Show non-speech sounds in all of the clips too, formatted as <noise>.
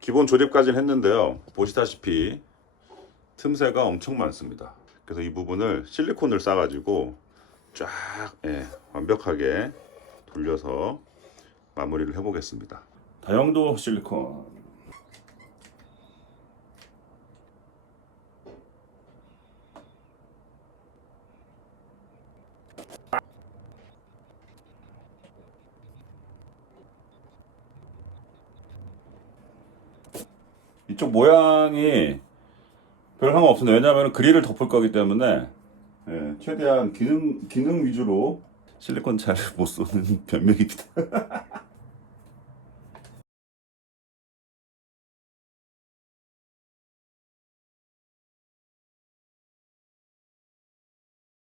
기본 조립까지는 했는데요. 보시다시피 틈새가 엄청 많습니다. 그래서 이 부분을 실리콘을 싸가지고 쫙 예, 완벽하게 돌려서 마무리를 해보겠습니다. 다용도 실리콘. 이쪽 모양이 별 상관없습니다. 왜냐하면 그릴을 덮을 거기 때문에 예, 최대한 기능 기능 위주로 실리콘 잘 <laughs> 못 쏘는 변명입니다. <laughs>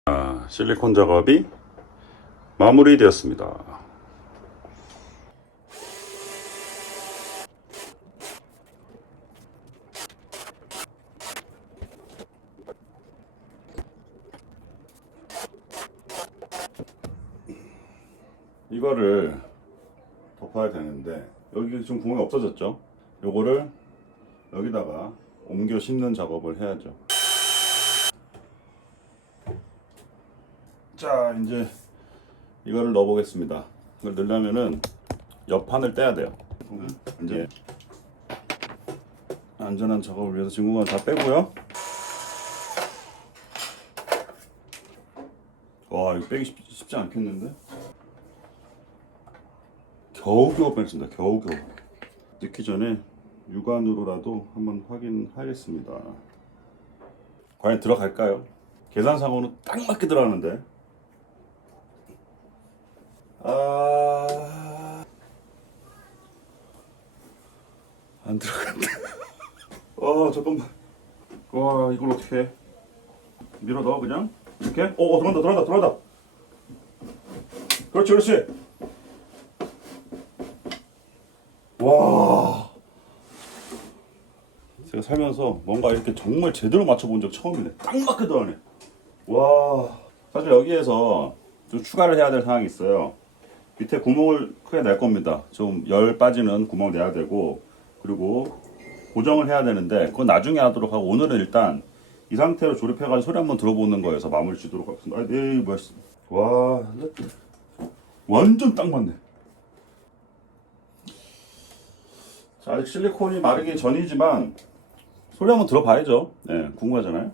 아, 실리콘 작업이 마무리되었습니다. 이거를 덮어야 되는데 여기 지금 구멍이 없어졌죠? 요거를 여기다가 옮겨 심는 작업을 해야죠. 자 이제 이거를 넣어 보겠습니다. 이걸 넣으려면은 옆판을 떼야 돼요. 이제 안전한 작업을 위해서 진공관 다 빼고요. 와 이거 빼기 쉽, 쉽지 않겠는데? 겨우겨우 뺐습니다. 겨우겨우. 넣기 전에 육안으로라도 한번 확인하겠습니다. 과연 들어갈까요? 계산상으로는 딱 맞게 들어가는데. 아. 안 들어간다. 아, 잠깐만. 와, 이걸 어떻게 해? 밀어 넣어, 그냥? 이렇게? 어, 어, 들어간다, 들어간다, 들어간다. 그렇지, 그렇지. 와. 제가 살면서 뭔가 이렇게 정말 제대로 맞춰본 적 처음이네. 딱 맞게 들어가네. 와. 사실 여기에서 좀 추가를 해야 될 상황이 있어요. 밑에 구멍을 크게 낼 겁니다. 좀 열 빠지는 구멍을 내야 되고, 그리고 고정을 해야 되는데, 그건 나중에 하도록 하고, 오늘은 일단 이 상태로 조립해가지고 소리 한번 들어보는 거에서 마무리 짓도록 하겠습니다. 아, 네, 뭐야. 와, 완전 딱 맞네. 아직 실리콘이 마르기 전이지만 소리 한번 들어봐야죠. 네, 궁금하잖아요.